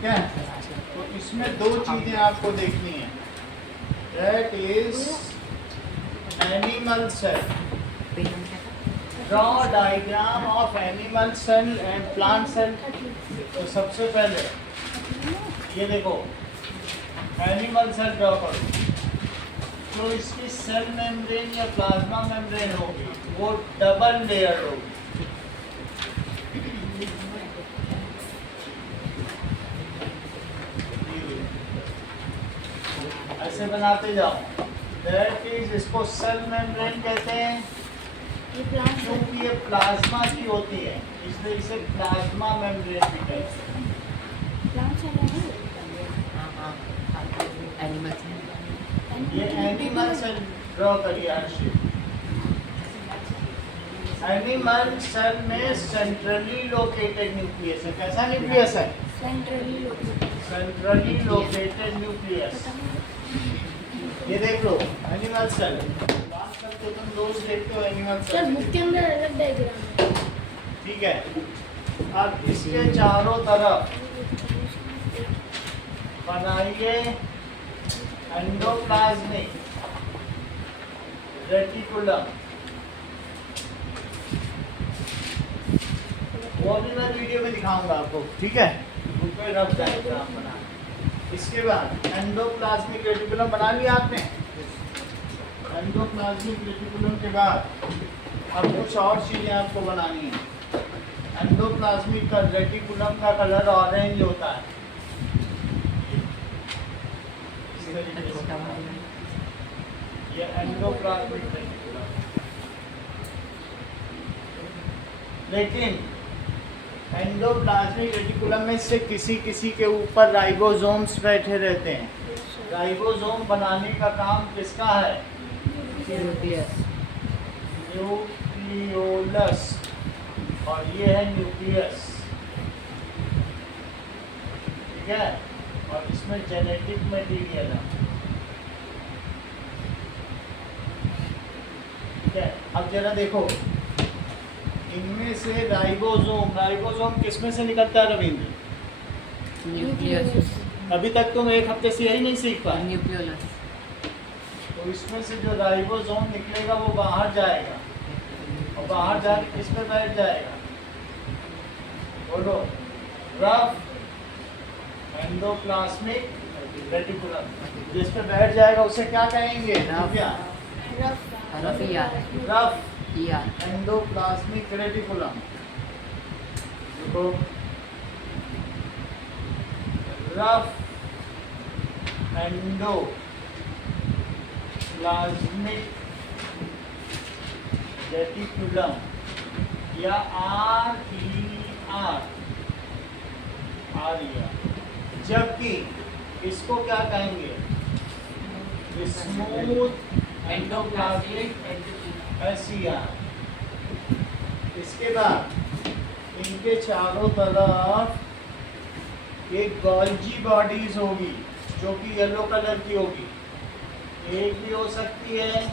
ठीक है। तो इसमें दो चीजें आपको देखनी है, that is animal cell. Draw diagram of animal cell and plant cell. तो सबसे पहले ये देखो, एनिमल सेल ड्रॉ करो। तो इसकी सेल मेम्ब्रेन या प्लाज्मा मेम्ब्रेन होगी, वो डबल लेयर होगी। ऐसे बनाते जाओ। दैट इज, इसको सेल मेम्ब्रेन कहते हैं क्योंकि ये प्लाज्मा की होती है, इसलिए इसे प्लाज्मा मेम्ब्रेन भी कहते हैं। ये एनिमल सेल ड्रॉ करिए अर्शी। एनिमल सेल में सेंट्रली लोकेटेड न्यूक्लियस है। कैसा न्यूक्लियस है? Centrally located nucleus. ये देख लो एनिमल सेल। प्लांट सेल तो तुम रोज देखते हो, एनिमल सेल सर बुक के अंदर अलग डायग्राम है। ठीक है। अब इसके चारों तरफ बनाइए एंडोप्लाज्मिक रेटिकुलम। वो भी मैं वीडियो में दिखाऊंगा आपको, ठीक है। बुक पे रफ डायग्राम बना। इसके बाद एंडोप्लाज्मिक रेटिकुलम बना लिया आपने। एंडोप्लाज्मिक रेटिकुलम के बाद अब कुछ और चीजें आपको बनानी है। एंडोप्लाज्मिक का रेटिकुलम का कलर ऑरेंज होता है। ये एंडोप्लाज्मिक रेटिकुलम। लेकिन एंडोप्लाज्मिक रेटिकुलम में से किसी किसी के ऊपर राइबोसोम्स बैठे रहते हैं। राइबोसोम बनाने का काम किसका है? न्यूक्लियोलस। और ये है न्यूक्लियस, ठीक है। और इसमें जेनेटिक मटेरियल है, ठीक है। अब जरा देखो, इनमें से राइबोसोम किसमें से निकलता है रविंद्र? न्यूक्लियस। अभी तक तुम एक हफ्ते से यही नहीं सीख पाए। न्यूक्लियोलस। तो इसमें से जो राइबोसोम निकलेगा वो बाहर जाएगा, और बाहर जाके किस पे बैठ जाएगा? बोलो, रफ एंडोप्लाज्मिक रेटिकुलम। जिस पे बैठ जाएगा उसे क्या कहेंगे? Rough endoplasmic reticulum. देखो, रफ एंडोप्लाज्मिक रेटिकुलम या RER। जबकि इसको क्या कहेंगे? Smooth endoplasmic SER। इसके बाद इनके चारों तरफ एक गोल्जी बॉडीज होगी जो कि येलो कलर की होगी। एक भी हो सकती है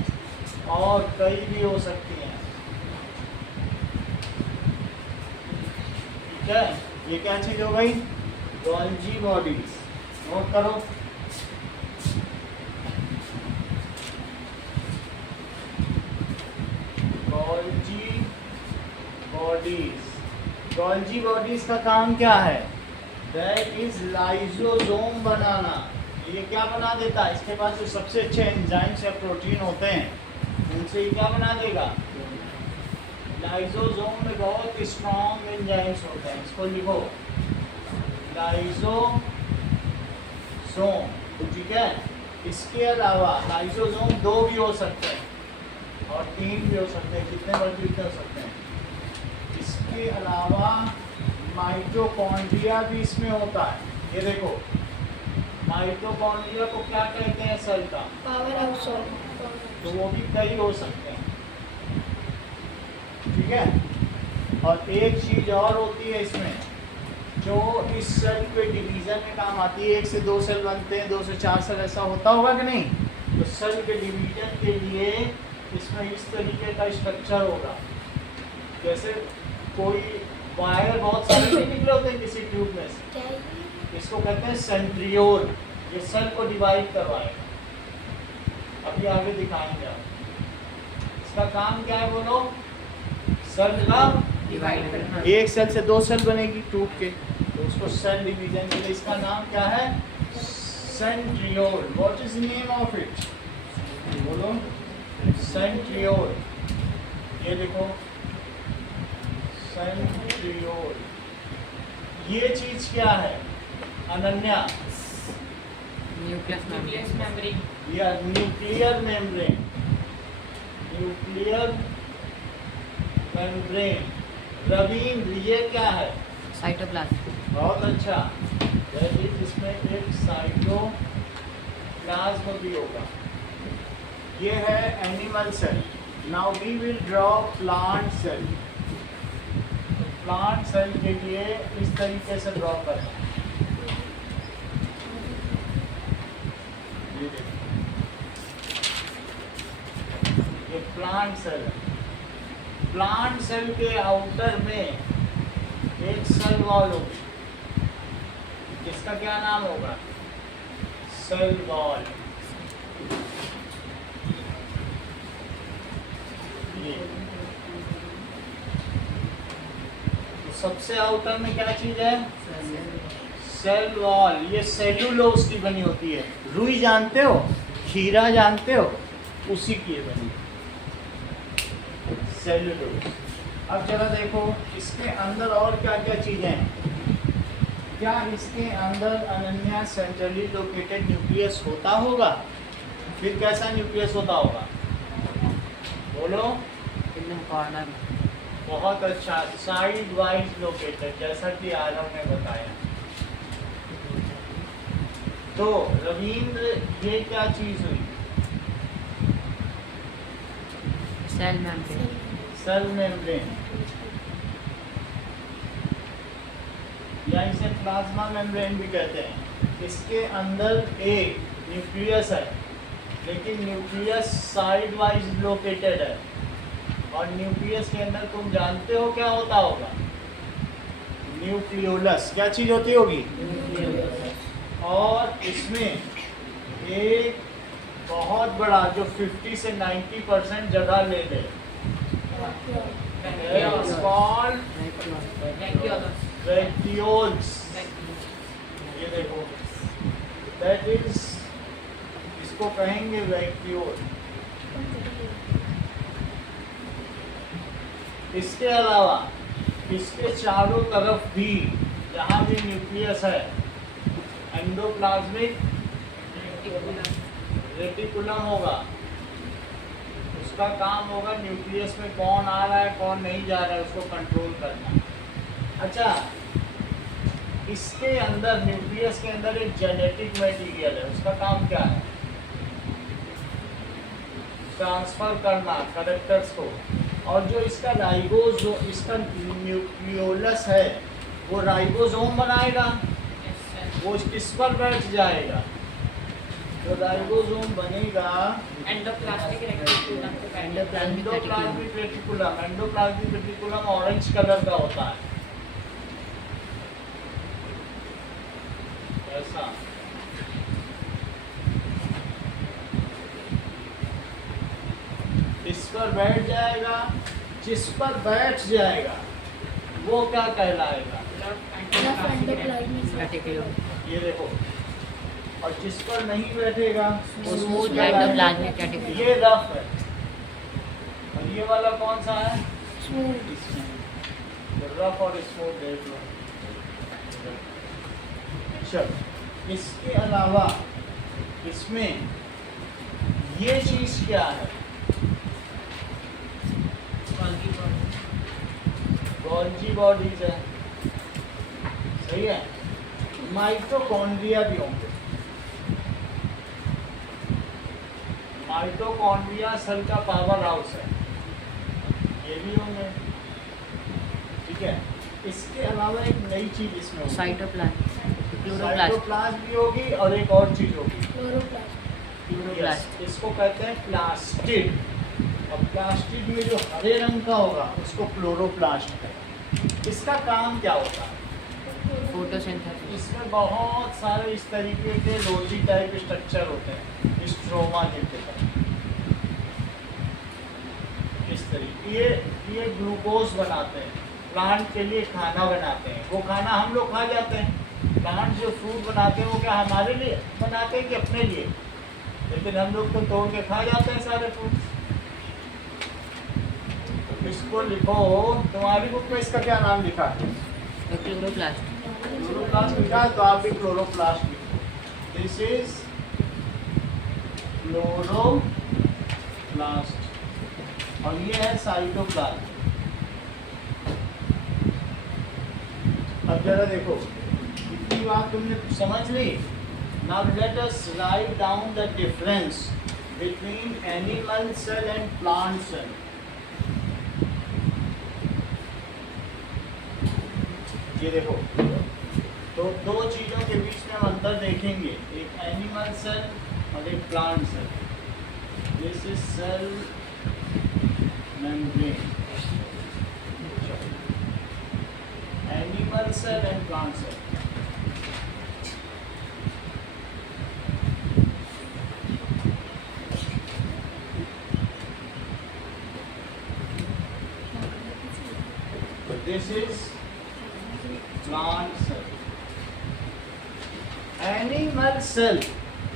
और कई भी हो सकती हैं, ठीक है। ये क्या चीज हो गई? Golgi bodies. नोट करो। Golgi bodies. गोल्जी बॉडीज का काम क्या है? दैट इज लाइसोसोम बनाना। ये क्या बना देता है? इसके पास जो सबसे अच्छे एंजाइम्स या प्रोटीन होते हैं उनसे ये क्या बना देगा? लाइसोसोम में बहुत स्ट्रॉन्ग एंजाइम्स होते हैं। इसको लिखो, लाइसोसोम, ठीक है। इसके अलावा लाइसोसोम 2 भी हो सकते हैं और 3 भी हो सकते हैं, जितने मर्जी हो सकते हैं। इसके अलावा माइटोकॉन्ड्रिया भी इसमें होता है। ये देखो, माइटोकॉन्ड्रिया को क्या कहते हैं? सेल का पावर हाउस। तो वो भी कई हो सकते हैं, ठीक है। और एक चीज और होती है इसमें जो इस सेल के डिवीजन में काम आती है। 1 से 2 सेल बनते हैं, 2 से 4 सेल, ऐसा होता होगा कि नहीं? तो सेल के डिवीजन के लिए इसमें इस तरीके का स्ट्रक्चर होगा। जैसे कोई वायर बहुत सारे नहीं निकले होते किसी ट्यूब में से, इसको कहते हैं सेंट्रियोल। ये सेल को डिवाइड करवाएगा। अभी आगे दिखाएंगे आप। इसका काम क्या है बोलो? सेल का डिवाइड करना। एक सेल से दो सेल बनेगी टूट के, तो उसको सेल डिवीजन के लिए इसका नाम क्या है? Centriole. What is name of it? बोलो। सेंट्रियोल। ये देखो सेंट्रियोल। ये चीज क्या है अनन्या? Nucleus membrane. या nuclear membrane. Nuclear membrane. Ravindra ये क्या है? साइटोप्लाज्म। बहुत अच्छा। जैसे इसमें एक साइटोप्लाज्म भी होगा। ये है animal cell. Now we will draw plant cell. Plant cell के लिए इस तरीके से ड्रॉ करना है। ये देखो, ये प्लांट सेल है। प्लांट सेल के आउटर में एक सेल वॉल होगी। इसका क्या नाम होगा? Cell wall. ये तो सबसे आउटर में क्या चीज है? Cell wall. ये सेलुलोज की बनी होती है। रुई जानते हो? खीरा जानते हो? उसी की ये बनी सेलुलोज। अब जरा देखो इसके अंदर और क्या क्या चीजें हैं। क्या इसके अंदर अनन्या सेंट्रली लोकेटेड न्यूक्लियस होता होगा? फिर कैसा न्यूक्लियस होता होगा? बोलो। एकदम कॉर्नर में। बहुत अच्छा। साइड वाइज लोकेटेड, जैसा कि आरव ने बताया। तो रविंद्र ये क्या चीज हुई? Cell membrane. सेल मेम्ब्रेन, या इसे प्लाज्मा मेम्ब्रेन भी कहते हैं। इसके अंदर एक न्यूक्लियस है, लेकिन न्यूक्लियस साइड वाइज लोकेटेड है। और न्यूक्लियस के अंदर तुम जानते हो क्या होता होगा? न्यूक्लियोलस। क्या चीज होती होगी? और इसमें एक बहुत बड़ा जो 50 से 90% जगह ले ले, it's called vacuoles। ये देखो, that is, इसको कहेंगे वैक्यूल। इसके अलावा इसके चारों तरफ भी जहाँ भी न्यूक्लियस है, एंडोप्लाज्मिक रेटिकुलम होगा। उसका काम होगा न्यूक्लियस में कौन आ रहा है कौन नहीं जा रहा है उसको कंट्रोल करना। अच्छा, इसके अंदर न्यूक्लियस के अंदर एक जेनेटिक मटेरियल है, उसका काम क्या है? ट्रांसफर करना कैरेक्टर्स को। और जो इसका राइबोज, जो इसका न्यूक्लियोलस है, वो राइबोसोम बनाएगा। वो किस पर बैठ जाएगा? जो राइबोसोम बनेगा endoplasmic reticulum. Endoplasmic reticulum. Endoplasmic reticulum orange colour का होता है, ऐसा। इस पर बैठ जाएगा। जिस पर बैठ जाएगा वो क्या कहलाएगा? रेटिकुलम। ये देखो। और जिस पर नहीं बैठेगा वो स्मूथ एंडोप्लाज्मिक रेटिकुलम। ये रफ है। और ये वाला कौन सा है? रफ और स्मूथ देख लो। चलो, इसके अलावा इसमें ये चीज क्या है? गोल्जी बॉडीज है, सही है। माइटोकॉन्ड्रिया भी होंगे। माइटोकॉन्ड्रिया सेल का पावर हाउस है, ये भी होंगे, ठीक है। इसके अलावा एक नई चीज इसमें होगी, साइटोप्लाज्म। क्लोरोप्लास्ट। साइटोप्लाज्म भी होगी और एक और चीज होगी, क्लोरोप्लास्ट। इसको कहते हैं प्लास्टिड। और प्लास्टिड में जो हरे रंग का होगा उसको क्लोरोप्लास्ट है। इसका काम क्या होता है? फोटोसिंथेसिस। इसमें बहुत सारे इस तरीके के लोजी टाइप स्ट्रक्चर होते हैं स्ट्रोमा जिनके तरह। इस तरीके ये ग्लूकोज बनाते हैं, प्लांट के लिए खाना बनाते हैं। वो खाना हम लोग खा जाते हैं। प्लांट जो फ्रूट बनाते हैं वो क्या हमारे लिए बनाते हैं कि अपने लिए? लेकिन हम लोग तो तोड़ के खा जाते हैं सारे फ्रूट। इसको लिखो, तुम्हारी बुक में इसका क्या नाम लिखा है? क्लोरोप्लास्ट। क्लोरोप्लास्ट लिखा है तो आप भी क्लोरोप्लास्ट लिखो। दिस इज क्लोरोप्लास्ट और ये है साइटोप्लाज्म। अब जरा देखो, इतनी बात तुमने समझ ली। Now let us write down the difference between animal cell and plant cell. ये देखो, तो दो चीजों के बीच में हम अंतर देखेंगे, एक एनिमल सेल और एक plant cell. This is cell membrane, animal cell and plant cell. This is plant cell. Animal cell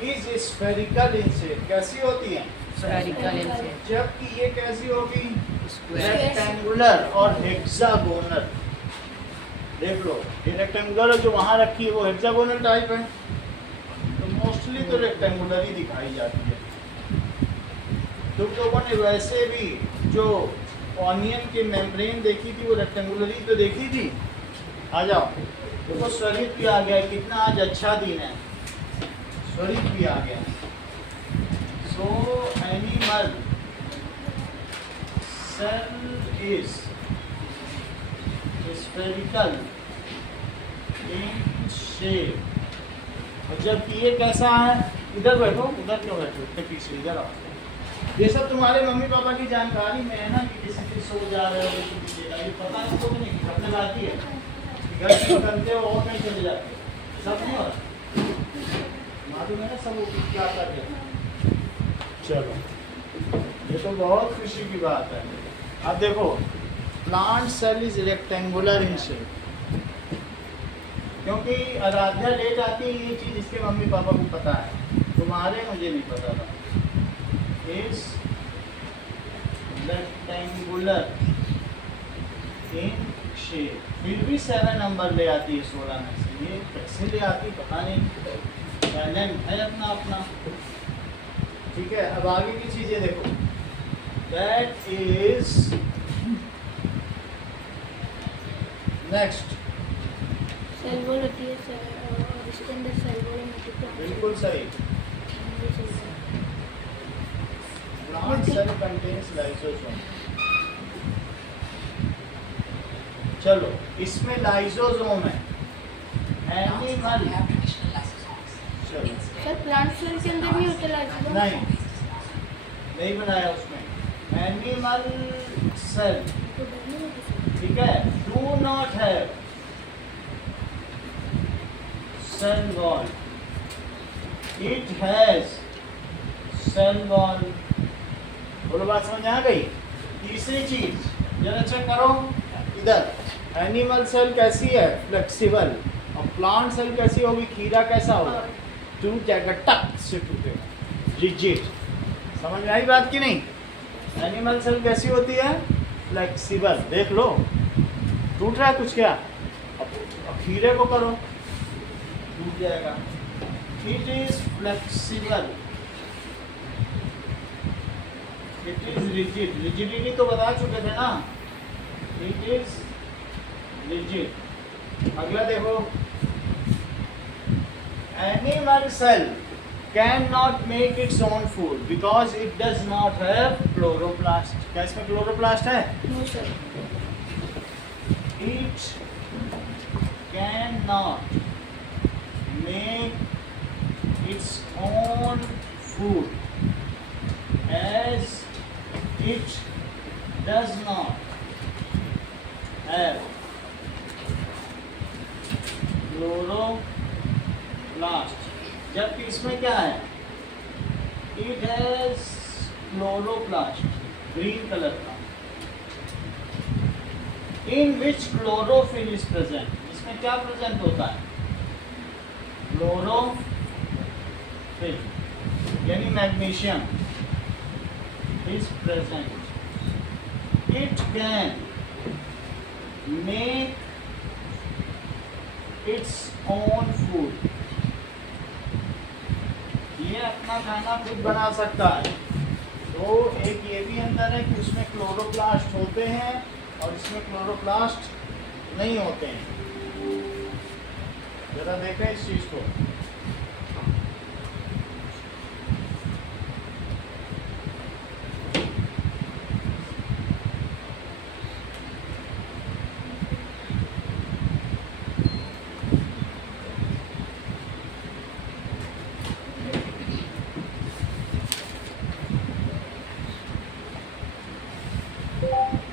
is spherical in shape. कैसी होती है? Spherical in shape. जबकि ये कैसी होगी? स्क्वायर। रेक्टेंगुलर और हेक्सागोनल। देख लो, ये रेक्टेंगुलर जो वहाँ रखी है वो हेक्सागोनल टाइप है, तो मोस्टली तो रेक्टेंगुलर ही दिखाई जाती है। तुम लोगों ने वैसे भी जो ऑनियन की मेम्ब्रेन देखी थी वो रेक्टेंगुलर ही तो देखी थी। आ जाओ, देखो स्वरित भी आ गया, कितना आज अच्छा दिन है, स्वरित भी आ गया। So animal cell is spherical in shape। और जबकि ये कैसा है? इधर बैठो, उधर क्यों बैठो, इतने पीछे इधर आओ। ये सब तुम्हारे मम्मी पापा की जानकारी में है ना कि किसी की सो जा रहे हो, ये पता है तो नहीं, अपने बाकी है घर से करते हो और कहीं चले जाते हो, सब नहीं हो रहा मालूम है ना सब क्या कर रहे हो। चलो, ये तो बहुत खुशी की बात है। अब देखो, plant cell is rectangular in shape, क्योंकि आराध्या लेट आती है ये चीज़ इसके मम्मी पापा को पता है, तुम्हारे मुझे नहीं पता था। इज रेक्टेंगुलर इन शेप, फिर भी 7 नंबर ले आती है 16 में से। ये कैसे ले आती पता नहीं, टैलेंट है अपना अपना। ठीक है, अब आगे की चीजें देखो। That is next cell wall होती है और इसके अंदर सेल वॉल होती है। बिल्कुल सही। Plant cell contains lysosome. चलो, इसमें लाइसोसोम है। एनिमल चलो, सर प्लांट सेल के अंदर भी होता है लाइसोसोम? नहीं बनाया उसमें। एनिमल सेल, ठीक है, do not have cell wall, it has cell wall. बोलो, बात समझ आ गई? तीसरी चीज जरा चेक करो इधर, एनिमल सेल कैसी है? फ्लेक्सिबल। और प्लांट सेल कैसी होगी? खीरा कैसा होगा? टूट जाएगा, टक से टूटेगा, रिजिड। समझ में आई बात की नहीं? एनिमल सेल कैसी होती है? फ्लेक्सिबल। देख लो, टूट रहा है कुछ क्या? अब खीरे को करो, टूट जाएगा। It is flexible, it is rigid. Rigidity तो बता चुके थे ना, इट इज रिजिड। अगला देखो, animal cell cannot make its own food because it does not have chloroplast। क्या इसमें क्लोरोप्लास्ट है? No sir. It cannot make its own food as it does not have chloroplast, जबकि इसमें क्या है, it has chloroplast, green colour का, इन विच chlorophyll is present, इसमें क्या प्रेजेंट होता है, क्लोरोफिल यानी magnesium is present. It can make its own food. ये अपना खाना खुद बना सकता है। तो एक ये भी अंदर है कि उसमें क्लोरोप्लास्ट होते हैं और इसमें क्लोरोप्लास्ट नहीं होते हैं। जरा देखें इस चीज को।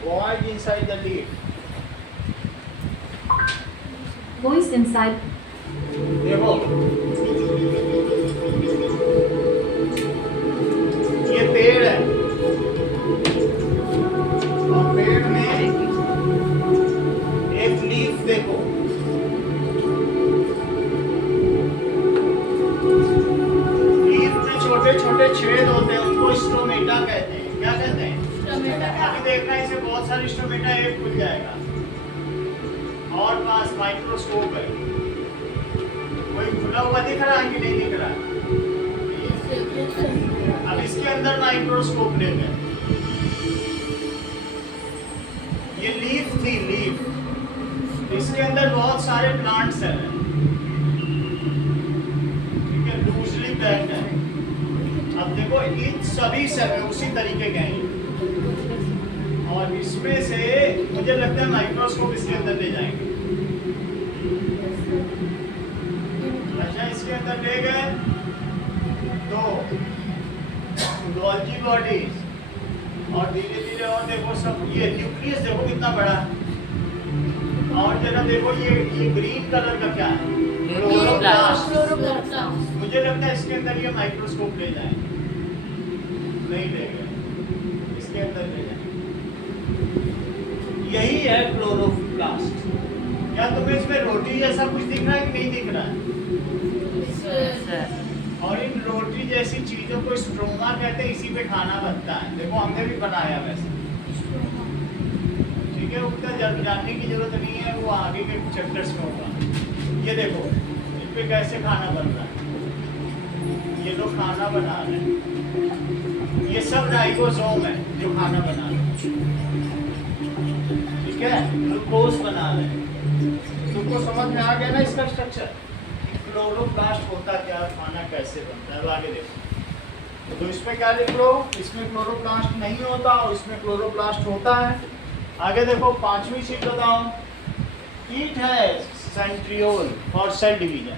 Void inside the leaf. Voice inside. देखो, ये पेड़ है और पेड़ में एक लीफ देखो, लीफ में छोटे छोटे छेद होते हैं, उनको स्टोमेटा कहते हैं। क्या कहते हैं? अभी देखना, इसे बहुत सारे स्टोमेटा एक खुल जाएगा और पास माइक्रोस्कोप है, कोई खुला हुआ दिख रहा है कि नहीं दिख रहा है? अब इसके अंदर माइक्रोस्कोप लेते हैं, ये लीफ थी, लीफ, इसके अंदर बहुत सारे प्लांट्स हैं, ठीक है, लूजली पैक्ड है। अब देखो, इन सभी सब उसी तरीके के हैं और इसमें से मुझे लगता है माइक्रोस्कोप इसके अंदर ले जाएंगे। अच्छा, इसके अंदर ले गए तो गोल्गी बॉडीज और धीरे धीरे और देखो सब, ये न्यूक्लियस देखो कितना बड़ा है और जरा देखो ये ग्रीन कलर का क्या है, क्लोरोप्लास्ट। मुझे लगता है इसके अंदर ये माइक्रोस्कोप ले जाएंगे, नहीं ले गए, इसके अंदर ले जाएंगे। यही है क्लोरोप्लास्ट। क्या तुम्हें इसमें रोटी जैसा कुछ दिख रहा है कि नहीं दिख रहा है? और इन रोटी जैसी चीजों को स्ट्रोमा कहते हैं, इसी पे खाना बनता है। देखो, हमने भी बनाया वैसे, ठीक है, उतना जानने की जरूरत नहीं है, वो आगे के चैप्टर्स में होगा। ये देखो, इस पे कैसे खाना बन रहा है, ये लोग खाना बना रहे हैं, ये सब राइबोसोम है जो खाना बना रहे हैं, ठीक है, ग्लूकोज बना रहे हैं। तुमको समझ में आ गया ना इसका स्ट्रक्चर, क्लोरोप्लास्ट होता क्या, खाना कैसे बनता है? अब आगे देखो, तो इसमें क्या लिख लो, इसमें क्लोरोप्लास्ट नहीं होता और इसमें क्लोरोप्लास्ट होता है। आगे देखो, पांचवी चीज बताओ, it has centriole for cell division,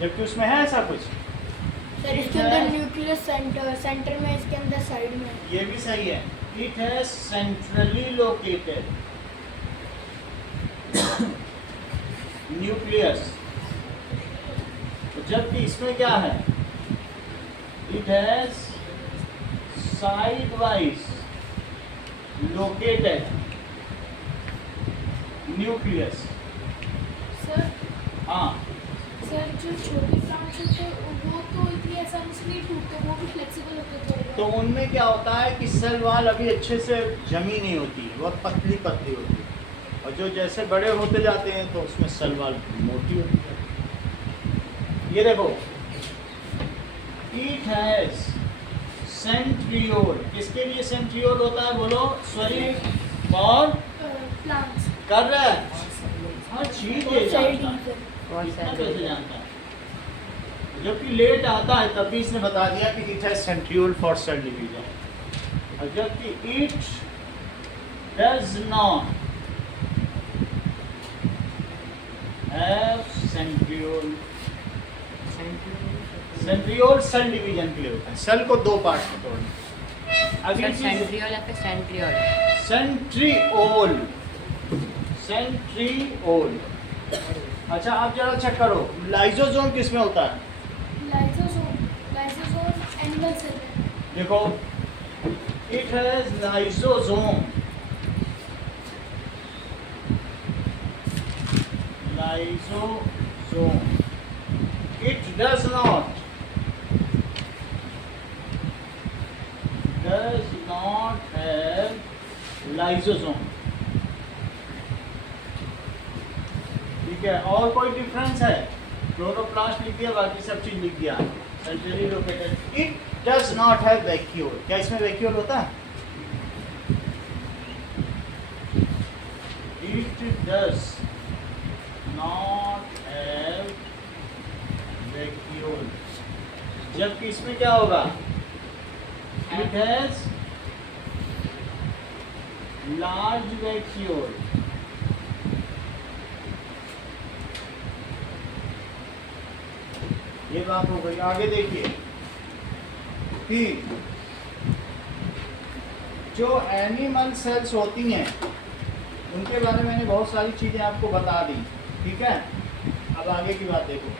जबकि उसमें है ऐसा कुछ? सर, इसके अंदर न्यूक्लियस सेंटर में, इसके अंदर साइड में। ये भी सही है, it has centrally located nucleus, जबकि इसमें क्या है, it has side wise located nucleus. Sir, हाँ, सर जो छोटे प्लांट्स होते हैं वो तो इतनी आसानी से नहीं टूटते, वो भी फ्लेक्सिबल होते हैं थोड़े। तो उनमें क्या होता है कि सेल वॉल अभी अच्छे से जमी नहीं होती, बहुत पतली पतली होती है, और जो जैसे बड़े होते जाते हैं तो उसमें सेल वॉल मोटी होती है। ये देखो, इट हैज सेंट्रियोल, किसके लिए सेंट्रियोल होता है बोलो, स्वरी और प्लांट्स कर रहा है हर चीज ये जानता है, कौन इतना सा कैसे जानता है? जबकि लेट आता है तब भी इसने बता दिया कि it has centriole for cell division, और जबकि it does not have centriole. Centriole cell division के लिए होता है, सेल को दो पार्ट में तोड़ना। अगली चीज, सेंट्रियोल या फिर सेंट्रियोल? सेंट्रियोल, सेंट्रियोल अच्छा आप जरा चेक करो, लाइसोसोम किस में होता है? लाइसोसोम एनिमल सेल है। देखो, it has lysosome, lysosome, it does not have lysosome. ठीक है, और कोई डिफरेंस है? क्लोरोप्लास्ट लिख दिया, बाकी सब चीज लिख दिया। Centrally located, it does not have vacuole. क्या इसमें वैक्यूल होता है? It does not have vacuole, जबकि इसमें क्या होगा? It has large vacuole. ये बात हो गई। आगे देखिए कि जो एनिमल सेल्स होती हैं उनके बारे में मैंने बहुत सारी चीजें आपको बता दी। ठीक है, अब आगे की बात देखो।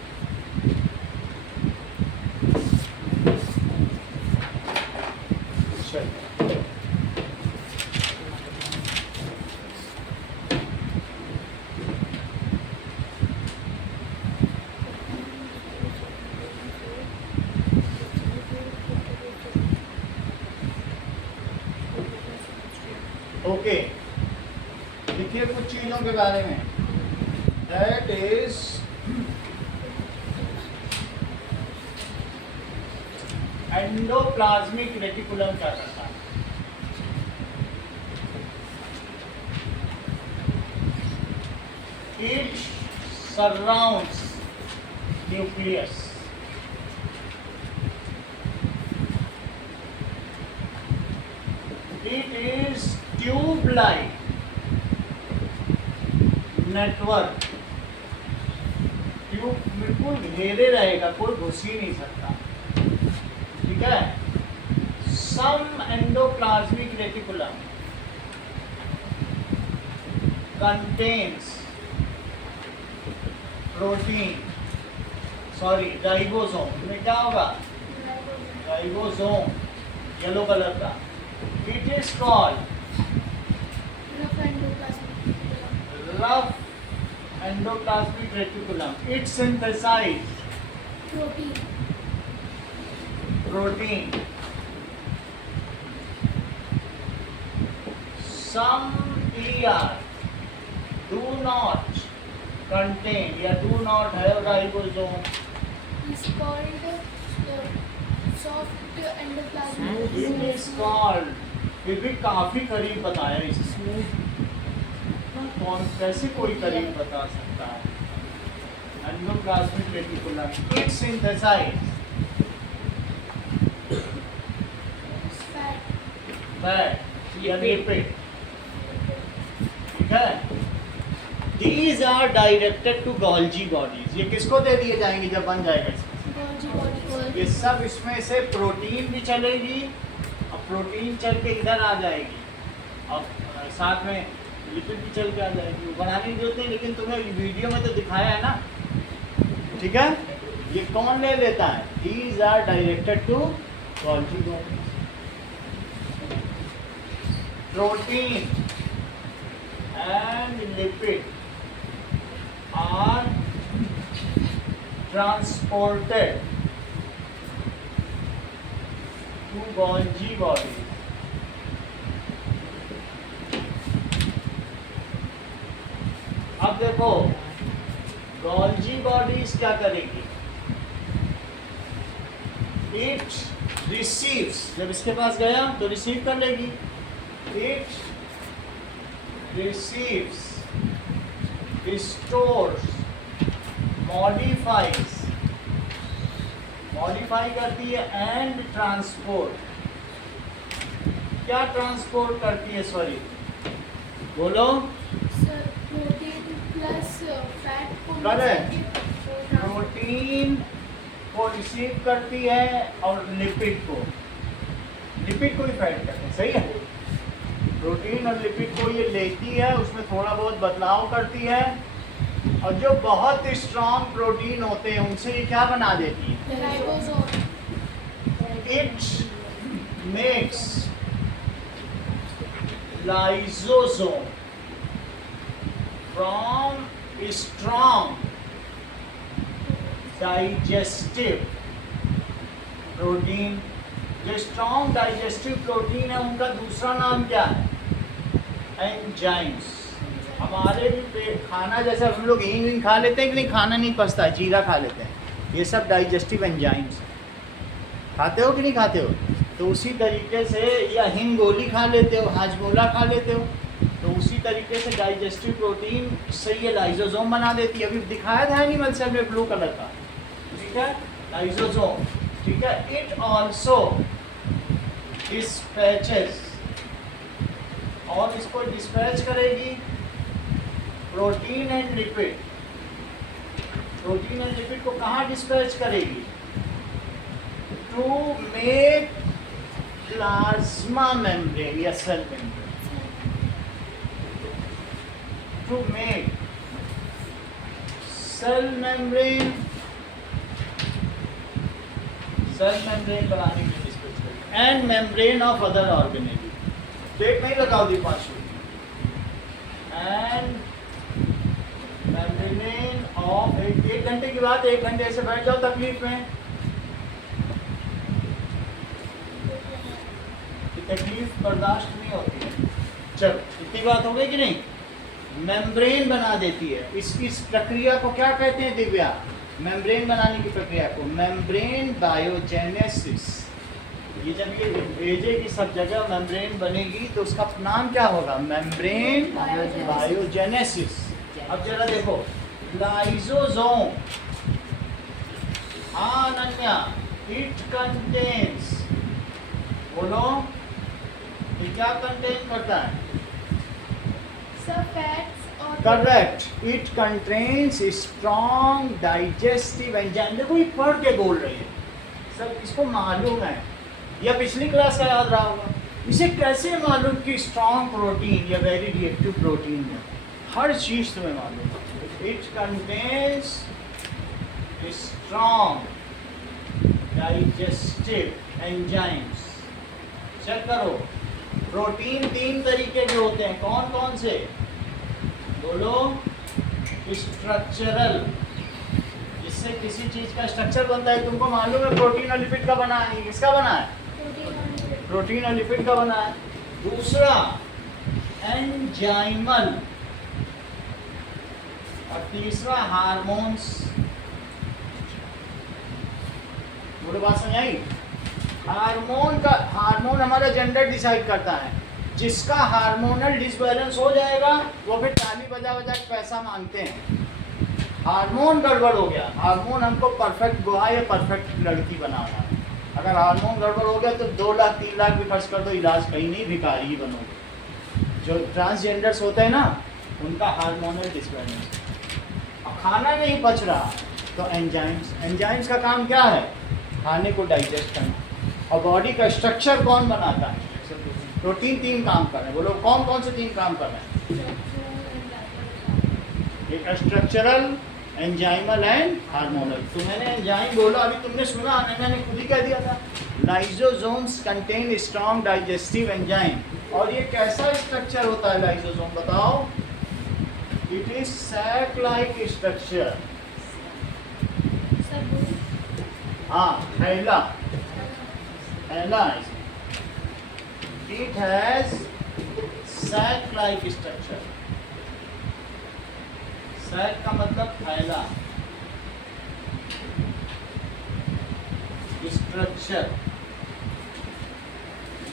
चलिए, ओके, देखिए कुछ चीजों के बारे में। दैट इज एंडोप्लाज्मिक रेटिकुलम क्या करता है? It surrounds nucleus. It is tube-like network. Tube बिल्कुल घेरे रहेगा, कोई घुस ही नहीं सकता। ठीक है, some endoplasmic reticulum contains protein, ribosome में क्या होगा? राइबोसोम, येलो कलर का। It is called rough endoplasmic reticulum. It synthesizes protein. Some ER do not contain या do not have ribosome. is called soft endoplasmic It is called, फिर भी काफी करीब बताया इसमें। कौन कैसे कोई करीब बता सकता है? Endoplasmic reticulum, it synthesise fat या लिपिड। ठीक है, these are directed to Golgi bodies. ये किसको दे दिए जाएंगे जब बन जाएगा इसमें? ये सब इसमें से प्रोटीन भी चलेगी, और प्रोटीन चल के इधर आ जाएगी, और साथ में लिपिड भी चल के आ जाएगी। वो बनाने की जरूरत नहीं, लेकिन तुम्हें वीडियो में तो दिखाया है ना। ठीक है, ये कौन ले लेता है? These are directed to Golgi bodies. Protein and lipid are transported to Golgi body. अब देखो गोल्जी बॉडीज क्या करेगी? इट रिसीव्स, जब इसके पास गया तो रिसीव कर लेगी। It receives, stores, modifies, modify करती है, एंड ट्रांसपोर्ट। क्या ट्रांसपोर्ट करती है? सॉरी बोलो। प्रोटीन प्लस फैट को करेक्ट, प्रोटीन को रिसीव करती है और लिपिड को ही फैट करती है। सही है, प्रोटीन और लिपिड को ये लेती है, उसमें थोड़ा बहुत बदलाव करती है, और जो बहुत स्ट्रॉन्ग प्रोटीन होते हैं उनसे ये क्या बना देती है? Ribosome. It makes lysosome from strong digestive protein। जो स्ट्रॉन्ग डाइजेस्टिव प्रोटीन है उनका दूसरा नाम क्या है? एंजाइम्स। हमारे भी पेट खाना जैसे हम लोग हींग खा लेते हैं कि नहीं, खाना नहीं पचता है, जीरा खा लेते हैं, ये सब डाइजेस्टिव एंजाइम्स। खाते हो कि नहीं खाते हो? तो उसी तरीके से, या हिंग गोली खा लेते हो, हाजमोला खा लेते हो, तो उसी तरीके से डाइजेस्टिव प्रोटीन से ये लाइसोसोम बना देती है। अभी दिखाया था एनिमल सेल में ब्लू कलर का, ठीक है, लाइसोसोम, ठीक है। इट ऑल्सो डिस्पैचेस, और इसको डिस्पैच करेगी protein and lipid. Protein and lipid को कहाँ डिस्पैच करेगी? टू मेक प्लाज्मा मेम्ब्रेन या cell membrane, to make cell membrane, cell membrane बनाने के लिए डिस्पैच करेगी, and membrane of other organelle. डेट नहीं लगाओ दीपांशु। एंड मेम्ब्रेन ऑफ, एक घंटे की बात, 1 घंटे ऐसे बैठ जाओ तकलीफ में, तकलीफ बर्दाश्त नहीं होती है। चलो इतनी बात हो गई कि नहीं? मेम्ब्रेन बना देती है। इस प्रक्रिया को क्या कहते हैं दिव्या? मेम्ब्रेन बनाने की प्रक्रिया को मेम्ब्रेन बायोजेनेसिस। ये जब ये भेजेगी सब जगह मेम्ब्रेन बनेगी तो उसका नाम क्या होगा? Membrane biogenesis. अब जरा देखो, लाइसोसोम, हाँ अनन्या, इट कंटेन्स, बोलो ये क्या कंटेन करता है? सब फैट्स और correct, it contains strong digestive enzyme. देखो ये पढ़ के बोल रही है, सब इसको मालूम है, या पिछली क्लास का याद रहा होगा। इसे कैसे मालूम कि स्ट्रॉन्ग प्रोटीन या वेरी रिएक्टिव प्रोटीन है? हर चीज तुम्हें मालूम है। It contains strong digestive enzymes. Check करो, प्रोटीन 3 तरीके के होते हैं, कौन कौन से? बोलो। स्ट्रक्चरल, जिससे किसी चीज का स्ट्रक्चर बनता है, तुमको मालूम है प्रोटीन और लिपिड का बना है, किसका बना है? प्रोटीन और लिपिड का बना है। दूसरा एंजाइमल, और तीसरा हार्मोन्स। बोलो बात समझ आई? हार्मोन हमारा जेंडर डिसाइड करता है। जिसका हार्मोनल डिसबैलेंस हो जाएगा वो फिर ताली बजा बजा के पैसा मांगते हैं। हार्मोन गड़बड़ हो गया, हार्मोन हमको परफेक्ट बॉय या परफेक्ट लड़की बनाना है। अगर हार्मोन गड़बड़ हो गया तो 2 लाख 3 लाख भी खर्च कर दो, इलाज कहीं नहीं, भिखारी ही बनोगे। जो ट्रांसजेंडर्स होते हैं ना, उनका हार्मोनल डिसबैलेंस। अब खाना नहीं पच रहा तो एंजाइम्स का काम क्या है? खाने को डाइजेस्ट करना। और बॉडी का स्ट्रक्चर कौन बनाता है? प्रोटीन 3 काम कर रहे हैं। बोलो कौन कौन से 3 काम कर रहे हैं? एक स्ट्रक्चरल, एंजाइमल एंड हार्मोनल। तो मैंने एंजाइम बोला, अभी तुमने सुना, अनन्या ने खुद ही कह दिया था। Lysosomes contain strong digestive enzyme. और ये कैसा स्ट्रक्चर होता है लाइसोसोम? बताओ। It is sac like structure. हाँ, थैला, थैला। It has sac-like structure. Sac का मतलब थैला। Structure.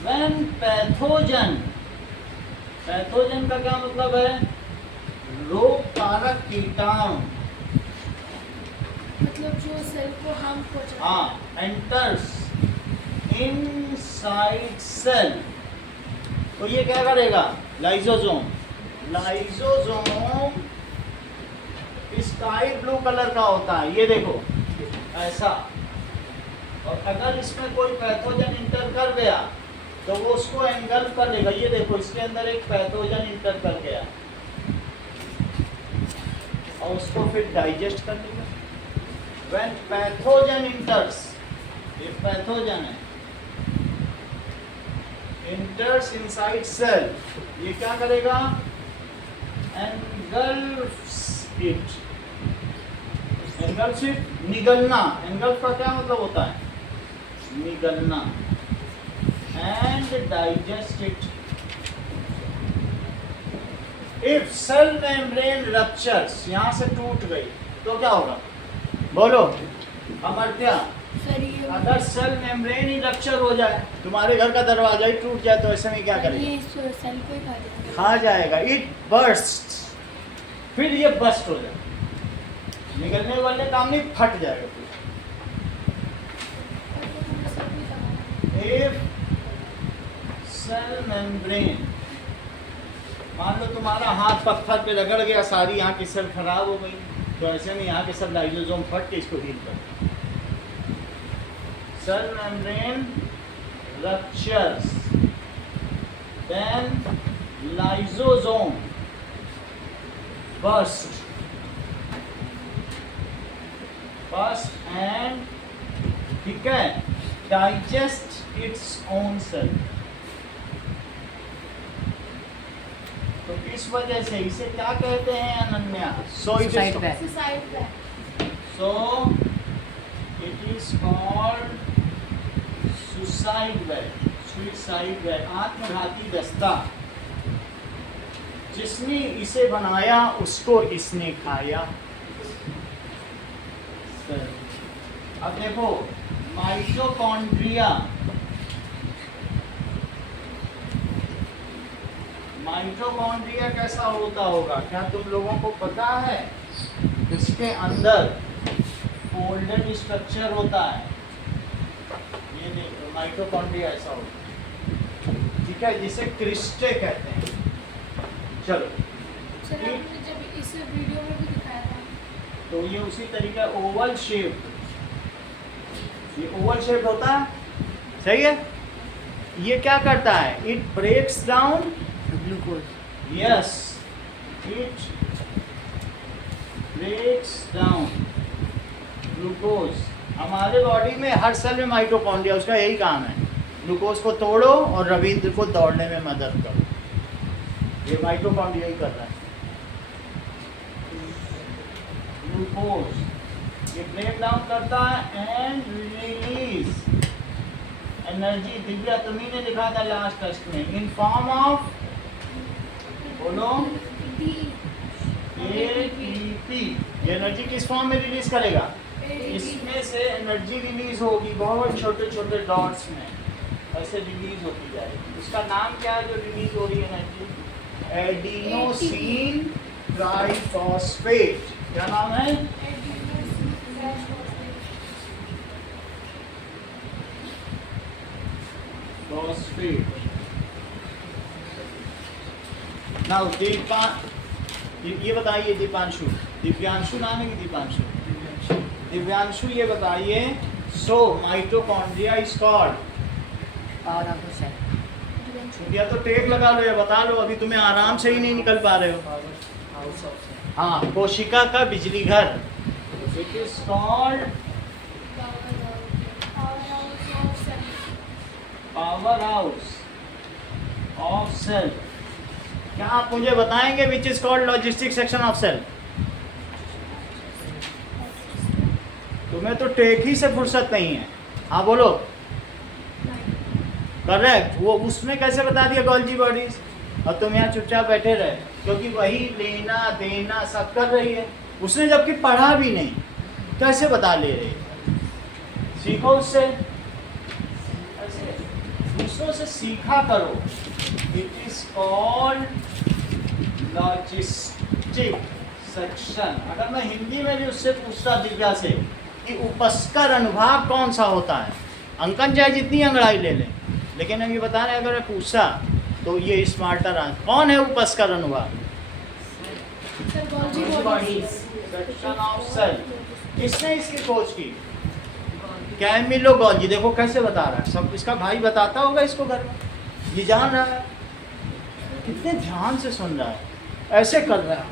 When pathogen का क्या मतलब है? रोग कारक कीटाणु, मतलब जो सेल को हार्म पहुंचाता है। हाँ, enters inside cell, तो ये क्या करेगा? लाइसोसोम स्काई ब्लू कलर का होता है, ये देखो ऐसा। और अगर इसमें कोई पैथोजन इंटर कर गया तो वो उसको एंगल्फ कर लेगा। ये देखो इसके अंदर एक पैथोजन इंटर कर गया और उसको फिर डाइजेस्ट कर लेगा। When pathogen enters, ये पैथोजन है, enters inside cell, ये क्या करेगा? Engulfs it, engulfs it, निगलना, engulf का क्या मतलब होता है? निगलना, and digest it. If cell membrane ruptures, यहाँ से टूट गई तो क्या होगा? बोलो अमर्त्या। सर ये अगर सेल मेम्ब्रेन ही रप्चर हो जाए, तुम्हारे घर का दरवाजा ही टूट जाए, तो ऐसे में क्या करेगा? ये इस सेल को ही खा जाएगा। खा जाएगा। इट बर्स्ट, फिर ये बस्ट हो जाएगा, निकलने वाले काम नहीं, फट जाएगा पूरा। इफ सेल मेम्ब्रेन, मान लो तुम्हारा हाथ पत्थर पे रगड़ गया, सारी यहाँ की सेल खराब हो गई, तो ऐसे में यहाँ के सब लाइसोसोम फट के इसको हील कर। Cell membrane ruptures, then lysosome burst and ठीक है, digest its own cell। तो इस वजह से इसे क्या कहते हैं Ananya? Suicide bag। Suicide bag. So it is called suicide bag, suicide bag, आत्मघाती दस्ता। जिसने इसे बनाया उसको इसने खाया। अब देखो माइटोकॉन्ड्रिया, माइटोकॉन्ड्रिया कैसा होता होगा, क्या तुम लोगों को पता है? इसके अंदर फोल्डेड स्ट्रक्चर होता है, ये देखो माइटोकॉन्ड्रिया ऐसा होता है, ठीक है, जिसे क्रिस्टे कहते हैं। चलो सर आपने जब इस वीडियो में भी दिखाया था। तो ये उसी तरीके ओवल शेप, ये ओवल शेप होता है, सही है। ये क्या करता है? It breaks down glucose. Yes, it breaks down glucose. हमारे बॉडी में हर सेल में माइटोकॉन्ड्रिया, उसका यही काम है, ग्लूकोज को तोड़ो और रविंद्र को दौड़ने में मदद करो। ये माइटोकॉन्ड्रिया ही कर रहा है। ग्लूकोज ये ब्रेक डाउन करता है एंड रिलीज एनर्जी। दिव्या तुम्ही ने लिखा था लास्ट टेस्ट में, इन फॉर्म ऑफ, बोलो, एटीपी। ये एनर्जी किस फॉर्म में रिलीज करेगा? इसमें से एनर्जी रिलीज होगी बहुत छोटे छोटे डॉट्स में, ऐसे रिलीज होती जाएगी। उसका नाम क्या है जो रिलीज हो रही है एनर्जी? Adenosine triphosphate. क्या नाम है? फॉस्फेट। नाउ ये बताइए दीपांशु, दिव्यांशु नाम है कि दीपांशु? दिव्यांशु ये बताइए, सो माइटोकॉन्ड्रिया इज कॉल्ड, और आपको सेल। या तो टेप लगा लो या बता लो, अभी तुम्हें आराम से ही नहीं निकल पा रहे हो। हाँ, कोशिका का बिजली घर, it is called power house of cell. क्या आप मुझे बताएंगे which is called logistic section of cell? तुम्हें तो टेक ही से फुर्सत नहीं है। हाँ बोलो, करेक्ट। वो उसने कैसे बता दिया गोल्जी बॉडीज, और तुम यहाँ चुपचाप बैठे रहे, क्योंकि वही लेना देना सब कर रही है। उसने जबकि पढ़ा भी नहीं, कैसे बता ले रही है? सीखो उससे, ऐसे दूसरों से सीखा करो। It is called logistic section. अगर मैं हिंदी में भी उससे पूछता दिव्या से कि उपस्कर अनुभाग कौन सा होता है, अंकन चाहे जितनी अंगड़ाई ले लें, लेकिन हम ये बता रहे हैं, अगर मैं पूछा तो ये स्मार्टर आंसर। कौन है उपस्कर अनुभाग? Section of cell. किसने इसकी खोज की? Camillo Golgi. देखो कैसे बता रहा है, सब इसका भाई बताता होगा इसको घर में, ये जान रहा है, कितने ध्यान से सुन रहा है, ऐसे कर रहा है।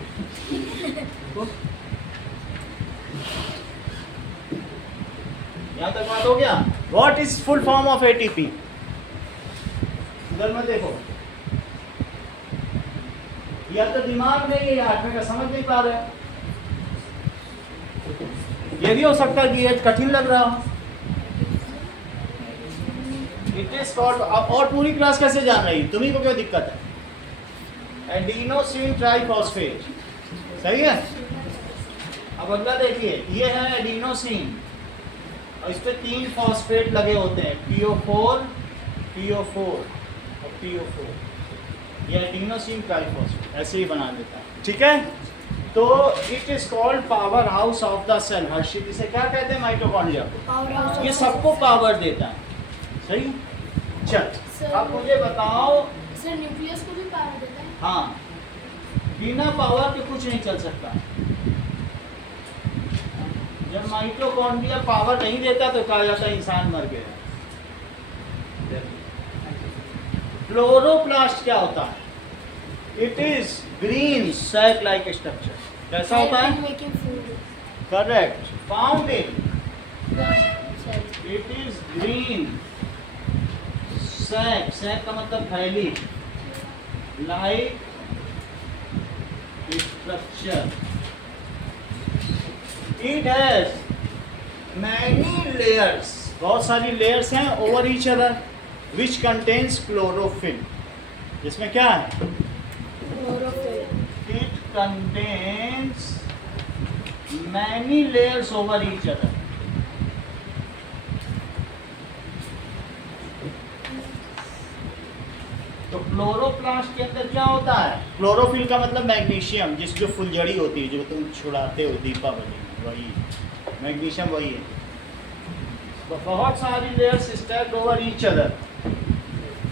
यहाँ तक बात हो गया. What is full form of ATP? इधर में देखो, या तो दिमाग नहीं है या आठवें का समझ नहीं पा रहे. ये भी हो सकता है कि ये कठिन लग रहा हो. इट इज कॉल्ड, और पूरी क्लास कैसे जान रही, तुम्ही को क्यों दिक्कत है? एडिनोसिन ट्राइफॉस्फेट, सही है. अब अगला देखिए, ये है एडिनोसिन और इस पे 3 फॉस्फेट लगे होते हैं, PO4, PO4 और PO4. ये एडिनोसिन ट्राइफॉस्फेट ऐसे ही बना देता है. ठीक है, तो it is called power house of the cell. Harshit इसे क्या कहते हैं? माइटोकॉन्ड्रिया को. ये सबको पावर देता है. सही. चल अब मुझे बताओ. सर न्यूक्लियस को भी पावर देता है? हाँ, बिना पावर के कुछ नहीं चल सकता. जब माइटोकॉन्ड्रिया पावर नहीं देता तो कहा जाता है इंसान मर गया. क्लोरोप्लास्ट क्या होता है? It is green sac like structure. कैसा होता है? Making food. Correct. Found in, sir it is green sac. Sac का मतलब थैली. Like structure. It has many layers. बहुत सारी लेयर्स हैं over each other, which contains chlorophyll. जिसमें क्या है? Chlorophyll. It contains many layers over each other. तो क्लोरोप्लास्ट के अंदर क्या होता है? क्लोरोफिल का मतलब मैग्नीशियम, जिस जो फुलझड़ी होती है जो तुम छुड़ाते हो दीपावली में, वही मैग्नीशियम वही है. तो बहुत सारी layers stacked over each other.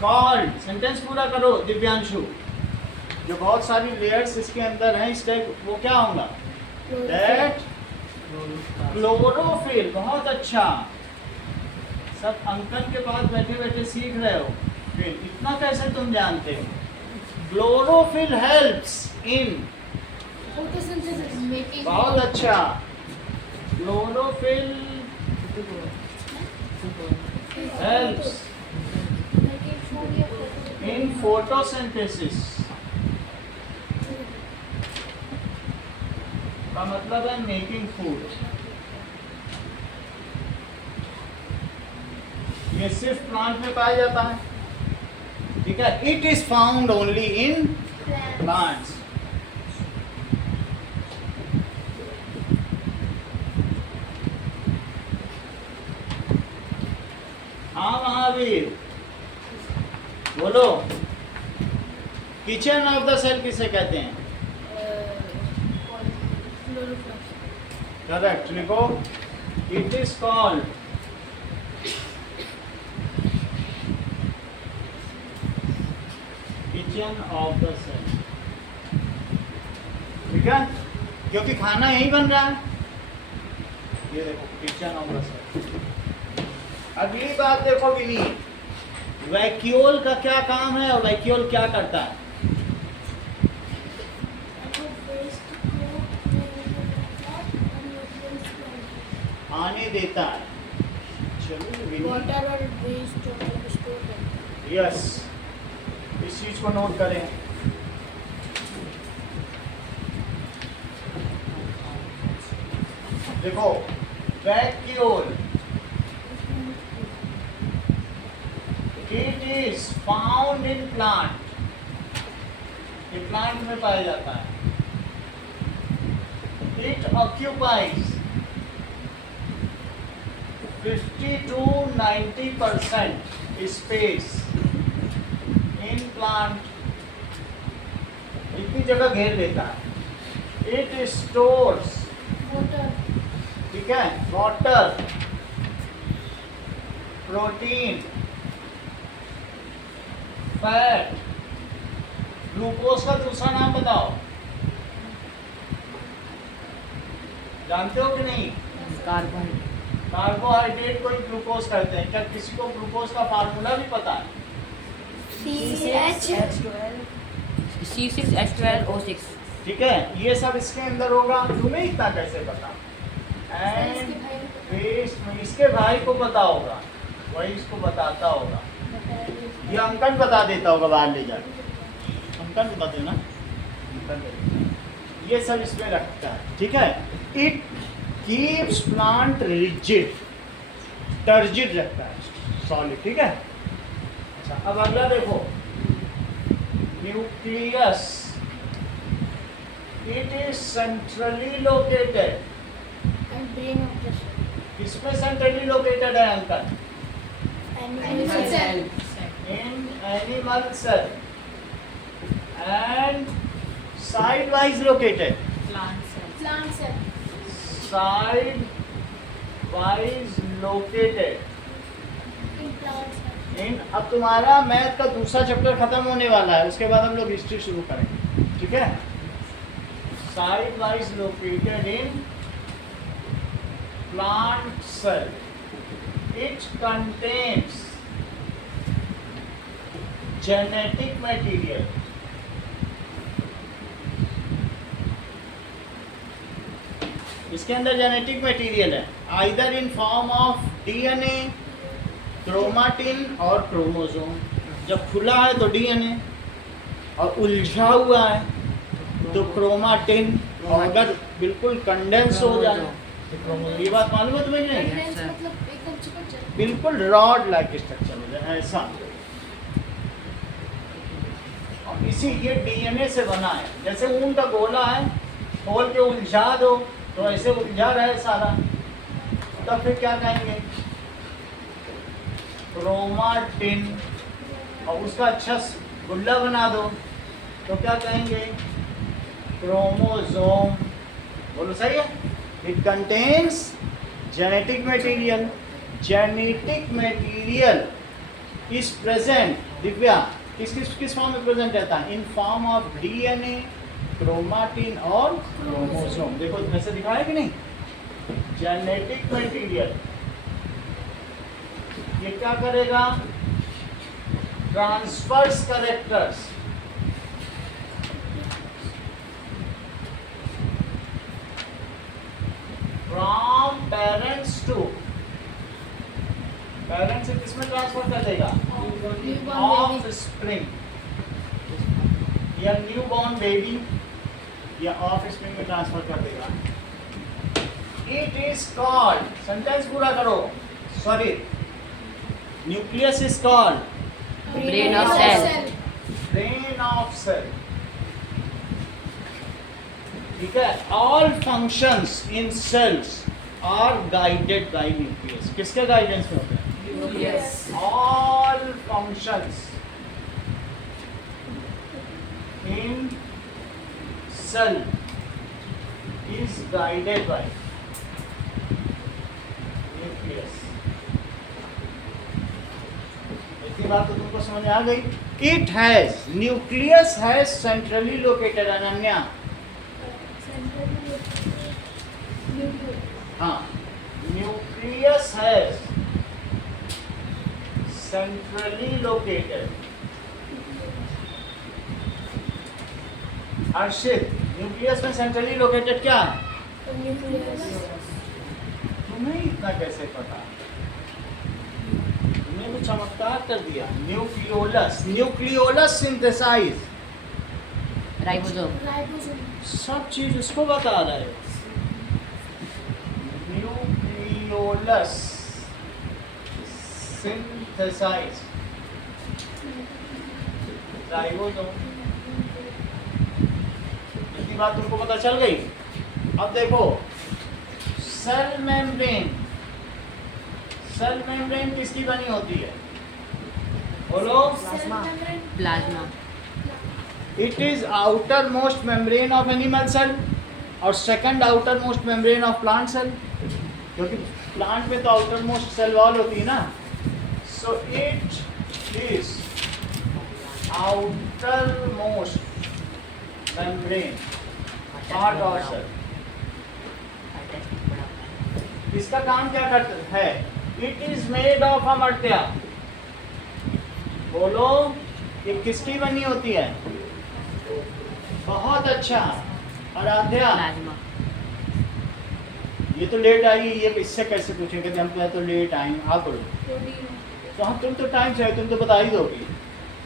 Called, sentence पूरा करो दिव्यांशु. जो बहुत सारी लेयर्स इसके अंदर हैं स्टैक, वो क्या होगा? That chlorophyll. बहुत अच्छा, सब अंकन के पास बैठे बैठे सीख रहे हो. फिर इतना कैसे तुम जानते हो? Chlorophyll helps in, photosynthesis. Making. बहुत अच्छा. क्लोरोफिल हेल्प्स मेकिंग फूड या फोटो. In photosynthesis. का मतलब है मेकिंग फूड. ये सिर्फ प्लांट में पाया जाता है. ठीक है. It is found only in plants. हाँ महावीर बोलो. किचन ऑफ द सेल किसे कहते हैं? क्लोरोप्लास्ट. करेक्ट. लिखो. It is called kitchen of the cell. ठीक है, क्योंकि खाना यही बन रहा है. ये देखो, किचन ऑफ द सेल. अगली बात देखो विनी, वैक्यूल का क्या काम है और वैक्यूल क्या करता है? आने देता है. चलो विनी. वाटर और वेस्ट स्टोर करते हैं. यस, इस चीज को नोट करें. देखो, vacuole it is found in plant. ये प्लांट में पाया जाता है. It occupies 50 to 90% space in plant. इतनी जगह घेर लेता है. It stores, water. ठीक है, वाटर, प्रोटीन, फैट. ग्लूकोज का दूसरा नाम बताओ, जानते हो कि नहीं? कार्बोहाइड्रेट. कार्बोहाइड्रेट को ही ग्लूकोज कहते हैं. क्या किसी को ग्लूकोज का फार्मूला भी पता है? C6H12O6. ठीक है, ये सब इसके अंदर होगा. तुम्हें इतना कैसे पता? एंड वेस्ट में अब इसके भाई को पता होगा, वही इसको बताता होगा, ये अंकन बता देता होगा बाहर ले जाकर, अंकन बता देना, अंकन दे देता। ये सब इसमें रखता है, ठीक है। It keeps plant rigid, turgid रखता है, सॉलिड, ठीक है। अच्छा, अब अगला देखो, nucleus, it is centrally located, And brain of the cell. किसमें सेंट्रली लोकेटेड है अंकन? Animal cell. In animal cell and side wise located, Plant cell. Plant cell. side wise located In plant cell. in, अब तुम्हारा math का दूसरा chapter खत्म होने वाला है, उसके बाद हम लोग हिस्ट्री शुरू करेंगे, ठीक है। Side wise located in plant cell, it contains genetic material, इसके अंदर जेनेटिक मटेरियल है, either in form of DNA, chromatin और क्रोमोसोम। जब खुला है तो डीएनए, और उलझा हुआ है तो क्रोमाटिन, और अगर बिल्कुल कंडेंस हो जाए तो क्रोमोसोम। ये बात मालूम है तुम्हें नहीं? Condense मतलब एकदम चिपक जाए. बिल्कुल रॉड लाइक स्ट्रक्चर हो जाए ऐसा। और इसी ये डीएनए से बना है, जैसे ऊन का गोला है, खोल के उलझा दो तो ऐसे उलझा रहे सारा, तब फिर क्या कहेंगे? क्रोमाटिन। और उसका अच्छा गुल्ला बना दो तो क्या कहेंगे? क्रोमोसोम। बोलो सही है? It contains genetic material, genetic material is present, Divya किस फॉर्म में प्रेजेंट रहता है? In form of DNA, chromatin और क्रोमोसोम। देखो ऐसे दिखाया कि नहीं? जेनेटिक मटेरियल ये क्या करेगा? Transfers characters, from parents to, parents से किसमें ट्रांसफर कर देगा? ऑफ स्प्रिंग या न्यू बॉर्न बेबी या ऑफ स्प्रिंग में ट्रांसफर कर देगा। इट इज कॉल्ड, सेंटेंस पूरा करो, sorry, nucleus is called Brain of cell. Brain of cell, ठीक है। All functions in cells are guided by nucleus. किसके गाइडेंस में होते हैं? Nucleus. All functions in cell is guided by nucleus. इतनी बात तो तुमको समझ में आ गई? It has, nucleus has centrally located, Ananya. हाँ, nucleus has centrally located। Arshit, nucleus में सेंट्रली लोकेटेड क्या है? तुम्हें इतना कैसे पता? तुमने कुछ चमत्कार कर दिया। Nucleolus, nucleolus synthesize, Ribosome. सब चीज उसको बता रहे हो। Nucleolus synthesize, ribosome. इतनी बात तुमको पता चल गई? अब देखो, सेल मेम्ब्रेन, सेल मेम्ब्रेन किसकी बनी होती है? बोलो। Plasma. It is outermost membrane of animal cell और second outermost membrane of plant cell, क्योंकि प्लांट में तो आउटर मोस्ट सेल वॉल होती है ना। So it is outermost membrane part of cell. इसका काम क्या करता है? It is made of Amartya. बोलो, ये किसकी बनी होती है? बहुत अच्छा, आराध्या। Plasma. ये तो लेट आई, ये इससे कैसे पूछेंगे कि हम तो लेट आए, आप बोलो। प्रोटीन तो हम तुम तो टाइम चाहिए, तुम तो बता ही दोगी।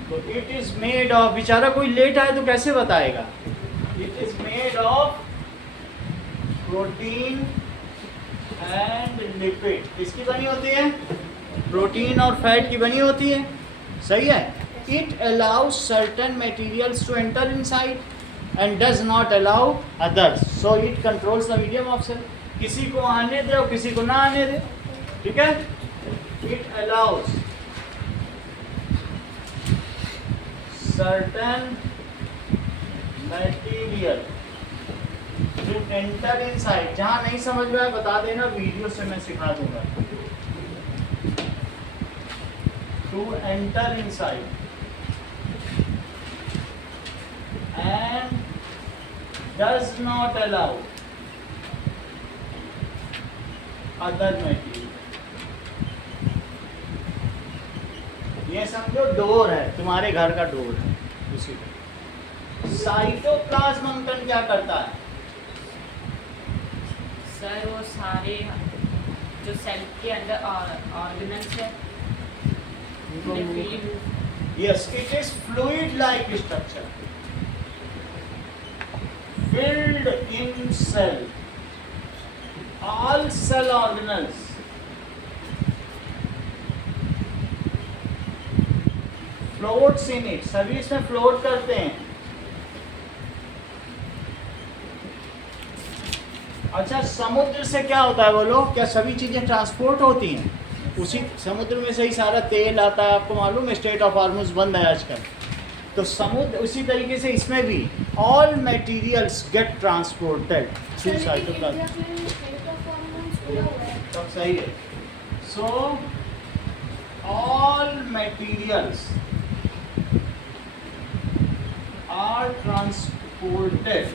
तो इट इज मेड ऑफ, बेचारा कोई लेट आए तो कैसे बताएगा। It is made of protein and lipid. किसकी बनी होती है? प्रोटीन और फैट की बनी होती है, सही है। It allows certain materials to enter inside and does not allow others, so it controls the medium of cell. किसी को आने दे और किसी को ना आने दे, ठीक है। It allows certain material to enter inside. जहां नहीं समझ में आए बता देना, वीडियो से मैं सिखा दूंगा। To enter inside and does not allow other material। ये समझो डोर है, तुम्हारे घर का डोर है, उसी का। साइटोप्लाज्म अंकन क्या करता है? सर वो सारे जो सेल के अंदर ऑर्गेनल्स है Yes, it is fluid-like structure filled in cell. All cell organelles floats in it. सभी इसमें फ्लोट करते हैं। अच्छा, समुद्र से क्या होता है बोलो? क्या सभी चीजें ट्रांसपोर्ट होती हैं? उसी समुद्र में से ही सारा तेल आता है। आपको मालूम है स्टेट ऑफ हार्मोन्स बंद है आजकल, तो समुद्र उसी तरीके से इसमें भी all materials get transported through cytoplasm. सब सही है। So all materials are transported,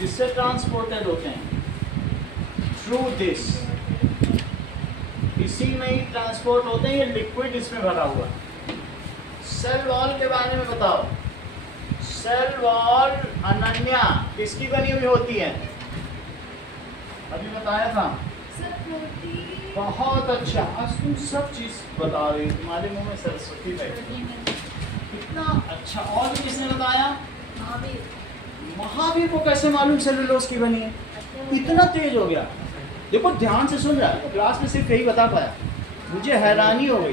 जिससे ट्रांसपोर्टेड होते हैं थ्रू दिस, इसी में ही ट्रांसपोर्ट होते हैं। ये लिक्विड इसमें भरा हुआ। सेल वॉल के बारे में बताओ। सेल वॉल अनन्या किसकी बनी हुई होती है? अभी बताया था। Sir protein. बहुत अच्छा, आज तुम सब चीज बता रही हो, तुम्हारे मुंह में सरस्वती बैठी। कितना अच्छा। और किसने बताया? महावीर को कैसे मालूम सेलुलोज की बनी है? इतना तेज हो गया। देखो ध्यान से सुन रहा है, क्लास में सिर्फ यही बता पाया, मुझे हैरानी हो गई।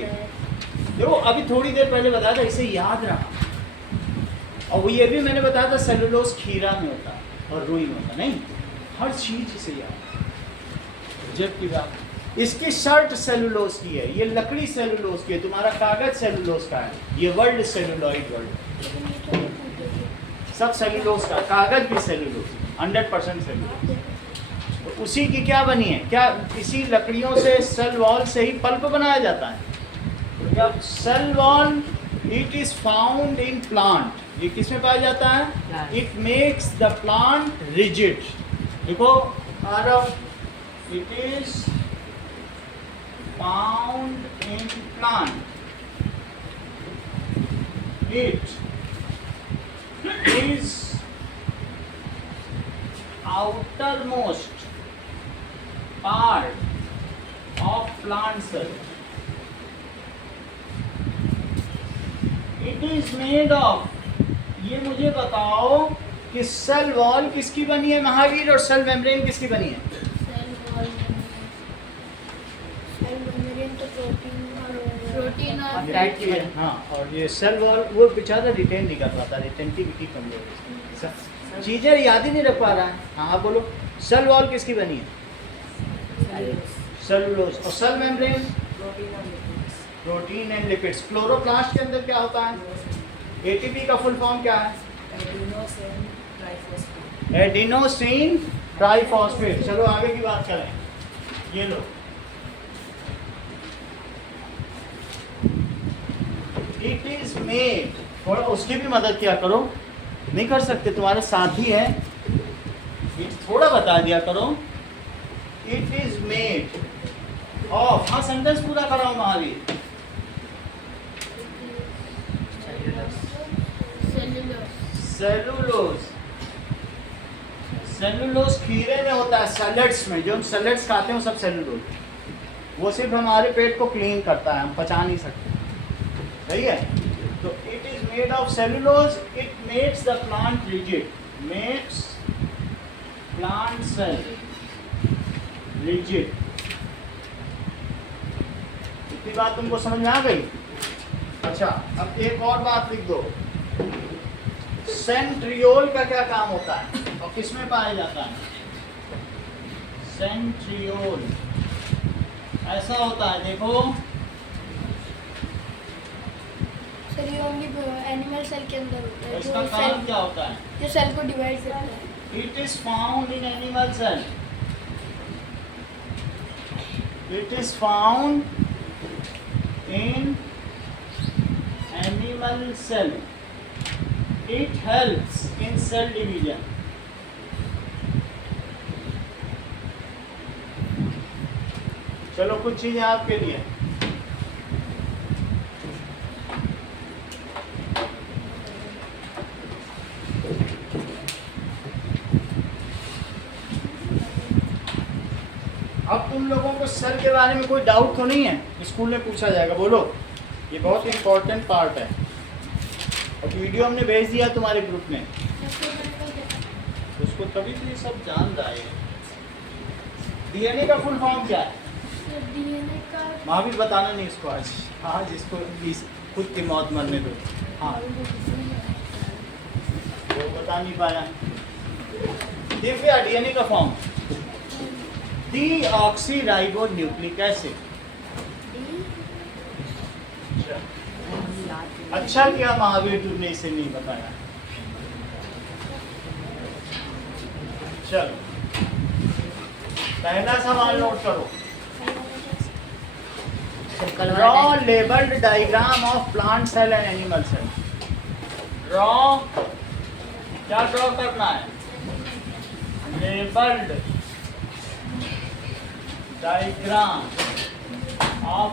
देखो अभी थोड़ी देर पहले बताया था, इसे याद रहा। और वो ये भी मैंने बताया था सेलुलोज खीरा में होता है और रुई में होता नहीं, हर चीज इसे याद। जबकि बात इसकी शर्ट सेलुलोज की है, ये लकड़ी सेलुलोज की है, तुम्हारा कागज सेलुलोज का है, ये वर्ल्ड सेलुलॉइड वर्ल्ड सब सेलुलोज का, कागज भी सेलुलोज 100% सेलुलोज। तो उसी की क्या बनी है? क्या इसी लकड़ियों से सेल वॉल से ही पल्प बनाया जाता है? तो cell wall it is found in plant. ये किस में पाया जाता है? It makes the plant rigid. देखो Aarav, it is found in plant, it is outermost part of plant cell. It is made of, ये मुझे बताओ कि सेल वॉल किसकी बनी है महावीर, और सेल मेम्ब्रेन किसकी बनी है? प्रोटीन और फैट की बनी। हाँ, और ये सेल वॉल वो बेचारा रिटेन नहीं कर पाता, रिटेंटिविटी कमजोर है, चीजें याद ही नहीं रख पा रहा है। हाँ आप बोलो, सेल वॉल किसकी बनी है? सेलुलोज। और cell membrane? Protein and lipids. Chloroplast के अंदर क्या होता है? एटीपी का फुल फॉर्म क्या है? Adenosine triphosphate. चलो आगे की बात करें। ये लो, इट इज मेड, थोड़ा उसकी भी मदद किया करो, नहीं कर सकते तुम्हारे साथी है, थोड़ा बता दिया करो। इट इज मेड ऑफ, हाँ सेंटेंस पूरा कराओ महावीर। सेलुलोज, सेलुलोज खीरे में होता है, सैलेड्स में, जो हम सैलेड्स खाते हैं वो सब सेलुलोज। वो सिर्फ हमारे पेट को क्लीन करता है, हम पचा नहीं सकते, सही है। तो it is made of cellulose, it makes the plant rigid, makes plant cell rigid. इतनी बात तुमको समझ में आ गई? अच्छा, अब एक और बात लिख दो, सेंट्रियोल का क्या काम होता है और किसमें पाया जाता है? सेंट्रियोल ऐसा होता है, देखो सर ये ओनली एनिमल सेल के अंदर होता है, इसका जो काम सेल क्या होता है? जो सेल को डिवाइड करता है। It is found in animal cell, it is found in animal cell, it helps in cell division. चलो कुछ चीजें आपके लिए, अब तुम लोगों को सेल के बारे में कोई डाउट तो नहीं है? स्कूल में पूछा जाएगा, बोलो, ये बहुत इंपॉर्टेंट पार्ट है और वीडियो हमने भेज दिया तुम्हारे ग्रुप में, उसको तभी तो ये सब जान रहा है। डीएनए का फुल फॉर्म क्या है? डीएनए का महावीर बताना नहीं इसको आज, हाँ जिसको खुद की मौत मरने दो। हाँ वो बता नहीं पाया। दिव्या, डीएनए का फॉर्म डीऑक्सीराइबो न्यूक्लिक एसिड। अच्छा किया महावीर तुमने इसे नहीं बताया। चलो पहला सवाल नोट करो, draw labelled diagram of plant cell and animal cell. Draw, क्या ड्रॉ करना है? Labelled diagram of